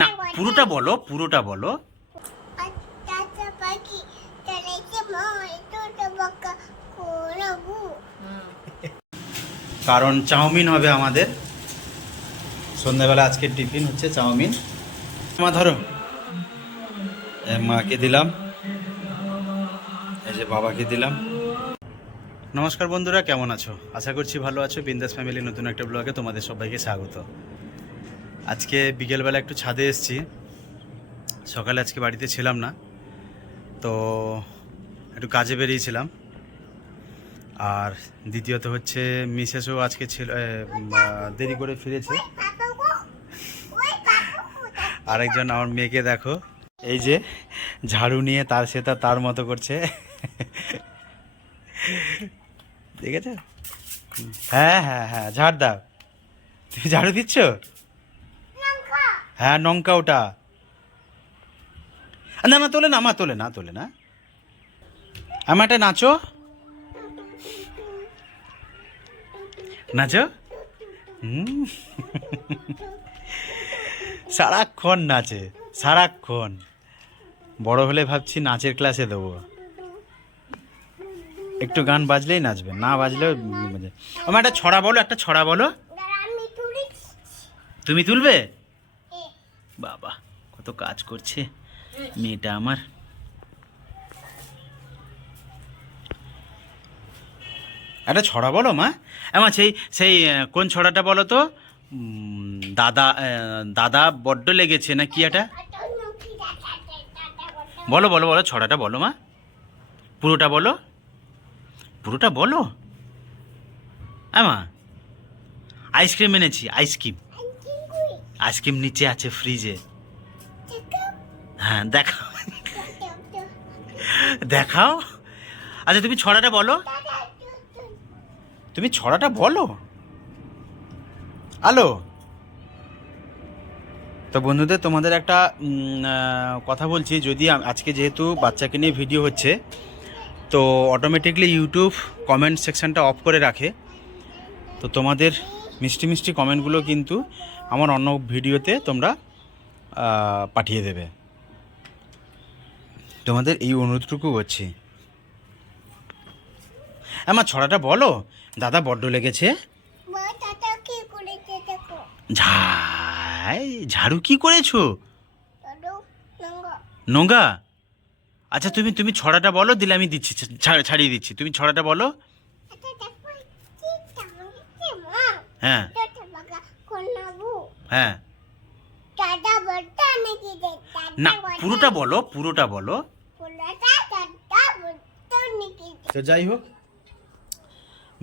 না, পুরোটা বলো, পুরোটা বলো। কারণ চাউমিন হবে আমাদের সন্ধ্যাবেলা। আজকের টিফিন হচ্ছে চাউমিন। মা ধরো, মাকে দিলাম, এই যে বাবাকে দিলাম। নমস্কার বন্ধুরা, কেমন আছো? আশা করছি ভালো আছো। বিন্দাস ফ্যামিলি নতুন একটা ব্লগে তোমাদের সবাইকে স্বাগত। আজকে বিকেলবেলা একটু ছাদে এসেছি। সকালে আজকে বাড়িতে ছিলাম না, তো একটু কাজে বেরিয়েছিলাম। আর দ্বিতীয়ত হচ্ছে মিসেসও আজকে ছিল, দেরি করে ফিরেছে। আরেকজন আমার মেয়েকে দেখো, এই যে ঝাড়ু নিয়ে তার মতো করছে, দেখেছো? হ্যাঁ হ্যাঁ হ্যাঁ, ঝাড় দাও। তুমি ঝাড়ু দিচ্ছ? হ্যাঁ, লঙ্কা ওটা। না না, তোলে না, মা তোলে না, তোলে না। আমার একটা নাচো, নাচো। সারাক্ষণ নাচে, সারাক্ষণ। বড় হলে ভাবছি নাচের ক্লাসে দেবো। একটু গান বাজলেই নাচবে, না বাজলেও। আমার একটা ছড়া বলো, একটা ছড়া বলো। তুমি তুলবে? বাবা, কত কাজ করছে মেয়েটা আমার। একটা ছড়া বলো মা। আমার সেই সেই কোন ছড়াটা বলো তো? দাদা দাদা বড্ড লেগেছে না কি এটা? বলো বলো বলো, ছড়াটা বলো মা, পুরোটা বলো, পুরোটা বলো। মা, আইসক্রিম এনেছি, আইসক্রিম। আইসক্রিম নিচে আছে ফ্রিজে। হ্যাঁ, দেখাও, দেখাও। আচ্ছা, তুমি ছড়াটা বলো, তুমি ছড়াটা বলো। আলো। তো বন্ধুদের, তোমাদের একটা কথা বলছি। যদি আজকে যেহেতু বাচ্চাকে নিয়ে ভিডিও হচ্ছে, তো অটোমেটিকলি ইউটিউব কমেন্ট সেকশনটা অফ করে রাখে। তো তোমাদের মিষ্টি মিষ্টি কমেন্টগুলো কিন্তু আমার অন্য ভিডিওতে তোমরা পাঠিয়ে দেবে। তোমাদের এই অনুরোধটুকু করছি। আমার ছড়াটা বলো। দাদা বড্ড লেগেছে। ঝাড়ু কি করেছো? নোংরা। আচ্ছা, তুমি ছড়াটা বলো, দিলে আমি দিচ্ছি, ছাড়িয়ে দিচ্ছি। তুমি ছড়াটা বলো। হ্যাঁ হ্যাঁ, না, পুরোটা বলো, পুরোটা বলো। তো যাই হোক,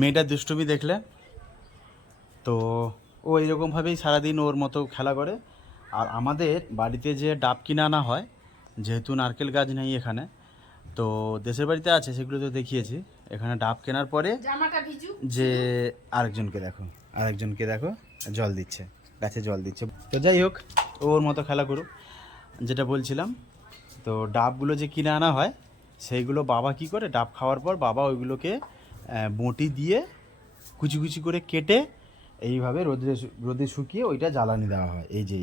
মেয়েটা দুষ্টুমি দেখলে তো ও এইরকমভাবেই সারাদিন ওর মতো খেলা করে। আর আমাদের বাড়িতে যে ডাব কিনে আনা হয়, যেহেতু নারকেল গাছ নেই এখানে, তো দেশের বাড়িতে আছে, সেগুলো তো দেখিয়েছি। এখানে ডাব কেনার পরে যে আরেকজনকে দেখো জল দিচ্ছে, গাছে জল দিচ্ছে। তো যাই হোক, ওর মতো খেলা করুক। যেটা বলছিলাম, তো ডাবগুলো যে কিনে আনা হয়, সেইগুলো বাবা কি করে, ডাব খাওয়ার পর বাবা ওইগুলোকে বঁটি দিয়ে কুচি কুচি করে কেটে এইভাবে রোদে শুকিয়ে ওইটা জ্বালানি দেওয়া হয়। এই যে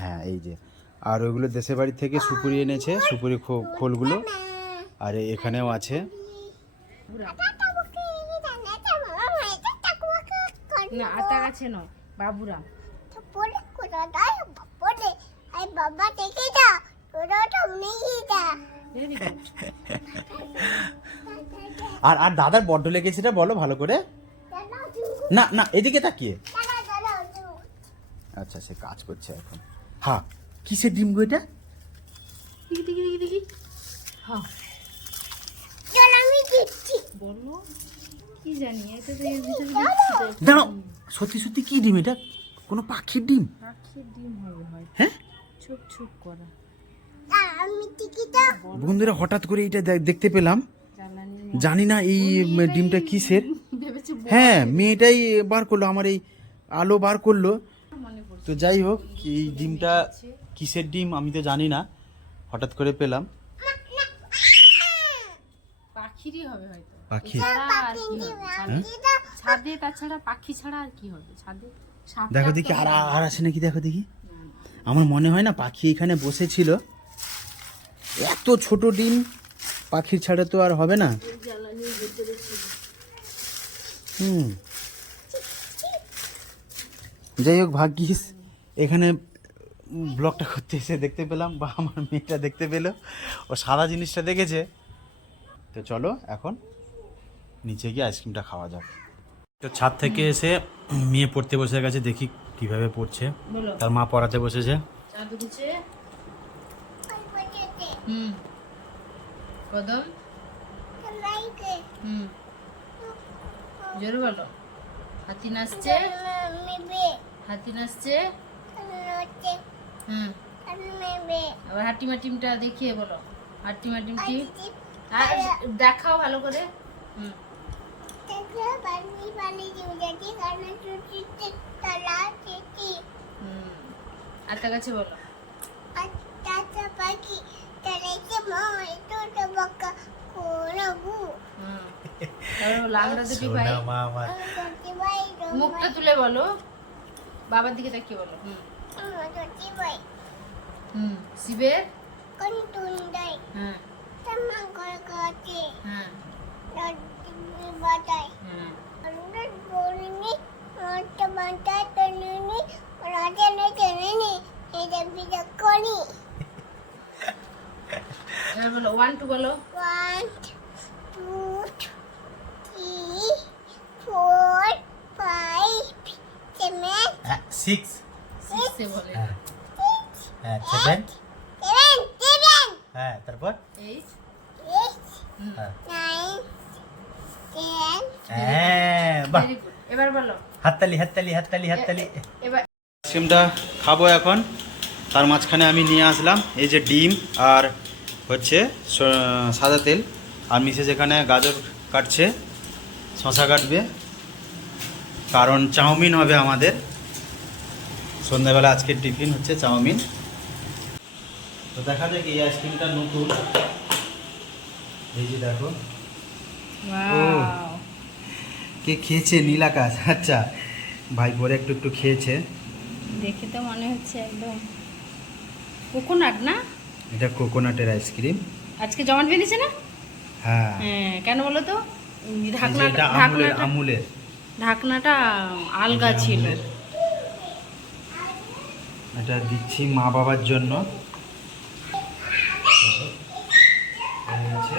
হ্যাঁ, এই যে। আর ওইগুলো দেশের বাড়ি থেকে সুপুরি এনেছে, সুপুরি খোলগুলো। আর এখানেও আছে। আর আর দাদার বড্ড লেগেছে, বলো ভালো করে। না না, এদিকে তাকিয়ে। আচ্ছা, সে কাজ করছে এখন। হ্যাঁ, কিসের ডিম গো এটা? দাঁড়াও, সত্যি সত্যি কি ডিম এটা? কোনো পাখির ডিম? হ্যাঁ, বন্ধুরা, হঠাৎ করে এটা দেখতে পেলাম। জানি না এই ডিমটা কিসের। হ্যাঁ, মেয়েটাই বার করলো, আমার এই আলো বার করলো। তো যাই হোক, এই ডিমটা কিসের ডিম আমি তো জানি না, হঠাৎ করে পেলাম। পাখি এছাড়া আর কি হবে? ছাদে তাছাড়া পাখি ছাড়া আর কি হবে ছাদে? সাপ দেখো টাপ দেখি তো আর হবে না। আর আছে নাকি, দেখো দেখি। আমার মনে হয় না পাখি এখানে বসেছিল। এত ছোট ডিম পাখির ছাড়া তো আর হবে না। হুম, যাই হোক, ভাগ্যিস এখানে ব্লগটা করতে এসে দেখতে পেলাম, বা আমার মেয়েটা দেখতে পেলো, ও সাদা জিনিসটা দেখেছে। তো চলো এখন নিচে গিয়ে আইসক্রিমটা খাওয়া যাক। তো ছাদ থেকে এসে মেয়ে পড়তে বসে গেছে, দেখি কিভাবে পড়ছে। বলো। তার মা পড়াতে বসেছে। চাদু দিচ্ছে। হুম। কদম। হুম। জোরে বলো। হাতি নাচছে। হাতি নাচছে। হুম। আবার হাটিমা টিমটা দেখিয়ে বলো। হাটিমা টিমটি। আর দেখাও ভালো করে। হুম। হুম। আতা গাছে বলো। হুম। তারপর লাংড়া দুটি ভাই। সোনা মা আমার। মুখটা তুলে বলো। বাবার দিকে তাকিয়ে বলো। হুম। হুম। শিবের। হ্যাঁ। হ্যাঁ। হ্যাঁ। এবার বলো 1 2 বলো। 6। 6 এ বলে। হ্যাঁ 7। হ্যাঁ তারপর 8 হ্যাঁ 10 হ্যাঁ বাহ। Very good. এবার বলো। হাততালি হাততালি হাততালি হাততালি। এবার আইসক্রিমটা খাবো এখন। তার মাঝখানে আমি নিয়ে আসলাম এই যে ডিম আর হচ্ছে সাদা তেল, আর মিসেস এখানে গাজর কাটছে, শশা কাটবে, কারণ চাউমিন হবে আমাদের সন্ধ্যাবেলা। আজকের টিফিন হচ্ছে চাউমিন। তো দেখা যাক, এই আইসক্রিমটা নতুন, এই যে দেখো। ওয়াও। কে খেয়েছে? নীল আকাশ। আচ্ছা, ভাই পরে একটু একটু খেয়েছে। দেখে তো মনে হচ্ছে একদম কোকোনাট না? এটা কোকোনাটের আইসক্রিম। আজকে জন্মদিন দিছে না? হ্যাঁ, হ্যাঁ, কেন বলো তো? এই যে এটা ঢাকনাটা আমুলের ঢাকনাটা আমুলের ঢাকনাটা আলগা এই যে ছিল। আমুলের। এটা দিচ্ছি মা বাবার জন্য। এই হচ্ছে।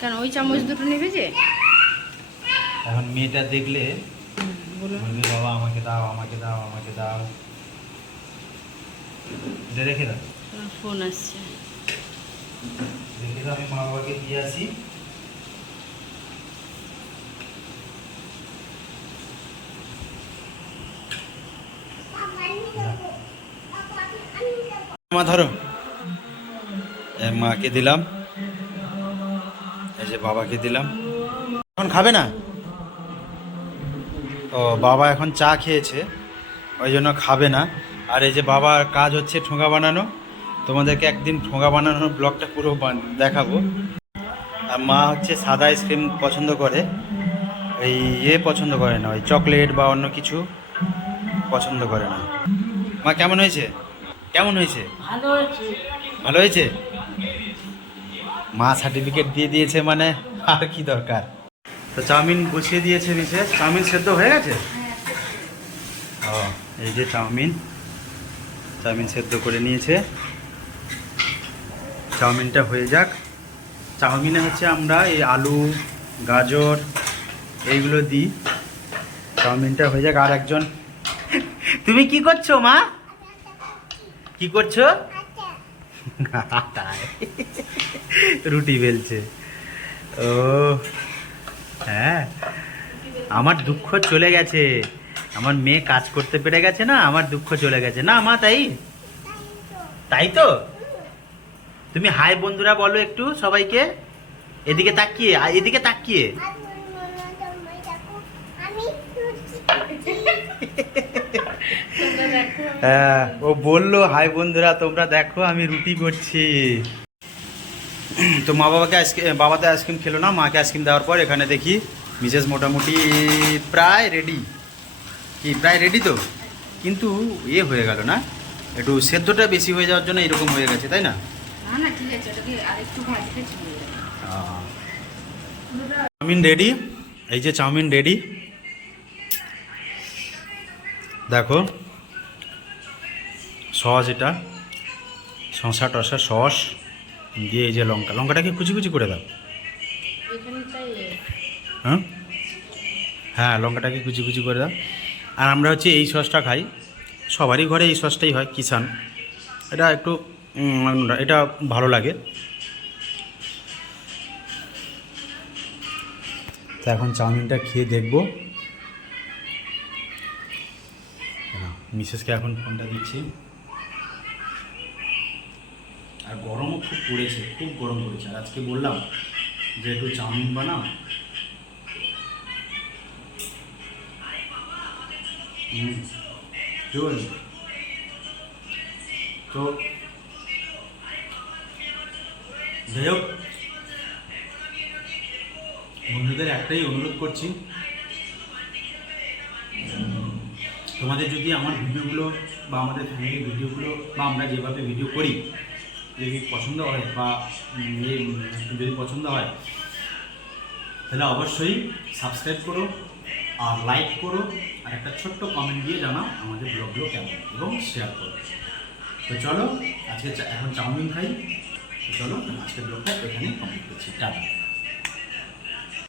কেন ওই চামচ দুটো নেবে যে? এখন মেয়েটা দেখলে বলো। বলবে বাবা আমাকে দাও, আমাকে দাও, আমাকে দাও। এটা রেখে দাও, ফোন আসছে। রেখে দাও, আমি মা বাবাকে দিয়ে আসি। মা ধরো, মাকে দিলাম, এই যে বাবাকে দিলাম। এখন খাবে না? ও বাবা এখন চা খেয়েছে, ওই জন্য খাবে না। আর এই যে বাবার কাজ হচ্ছে ঠোঙা বানানো, তোমাদেরকে একদিন ঠোঙা বানানোর ব্লগটা পুরো দেখাবো। আর মা হচ্ছে সাদা আইসক্রিম পছন্দ করে, এই পছন্দ করে না, ওই চকলেট বা অন্য কিছু পছন্দ করে না। মা কেমন হয়েছে? কেমন হয়েছে? ভালো আছে। ভালো হয়েছে? মা সার্টিফিকেট দিয়ে দিয়েছে মানে আর কি দরকার। তো চাউমিন গুছিয়ে দিয়েছে মিসেস। চাউমিন সেদ্ধ হয়ে গেছে? ও, এই যে চাউমিন সেদ্ধ করে নিয়েছে। চাউমিনটা হয়ে যাক। চাউমিনে হচ্ছে আমরা এই আলু, গাজর এইগুলো দিই। চাউমিনটা হয়ে যাক। আর একজন, তুমি কি করছো মা? কি করছো? রুটি বেলছে। ও হ্যাঁ, আমার দুঃখ চলে গেছে। আমার মেয়ে কাজ করতে পেরে গেছে না, আমার দুঃখ চলে গেছে না মা। তাই তাই তো। তুমি হাই বন্ধুরা বলো একটু সবাইকে, এদিকে তাকিয়ে, এদিকে তাকিয়ে। হ্যাঁ, ও বললো হাই বন্ধুরা তোমরা দেখো আমি রুটি করছি। তো বাবাতে আইসক্রিম খেলো না, মাকে আইসক্রিম দেওয়ার পর এখানে দেখি মিসেস মোটামুটি প্রায় রেডি। কি প্রায় রেডি তো, কিন্তু হয়ে গেল না, একটু সেদ্ধটা বেশি হয়ে যাওয়ার জন্য এরকম হয়ে গেছে, তাই না? না ঠিক আছে, ওটাকে আরেকটু ভাজতে ছিল। চাউমিন রেডি, এই যে চাউমিন রেডি, দেখো সস, এটা শসা টসা সস দিয়ে, এই যে লঙ্কাটাকে কুচি কুচি করে দাও। হ্যাঁ লঙ্কাটাকে কুচি কুচি করে দাও। আর আমরা হচ্ছে এই সসটা খাই, সবারই ঘরে এই সসটাই হয়, কিষান। এটা একটু এটা ভালো লাগে। তো এখন চাউমিনটা খেয়ে দেখবো। মিসেসকে এখন ফোনটা দিচ্ছি। আর গরমও খুব পড়েছে, খুব গরম পড়েছে। আর আজকে বললাম যে একটু চাউমিন বানাও, তো যাই হোক, বন্ধুদের একটাই অনুরোধ করছি, তোমাদের যদি আমার ভিডিওগুলো বা আমাদের ফ্যামিলির ভিডিওগুলো বা আমরা যেভাবে ভিডিও করি যদি পছন্দ হয় বা যদি পছন্দ হয়, তাহলে অবশ্যই সাবস্ক্রাইব করো আর লাইক করো, আর একটা ছোট্ট কমেন্ট দিয়ে জানাও আমাদের ব্লগগুলো কেমন, এবং শেয়ার করো। তো চলো আজকে এখন চাউমিন খাই। তো চলো আজকের ব্লগটা এখানেই কমপ্লিট করছি। টাটা।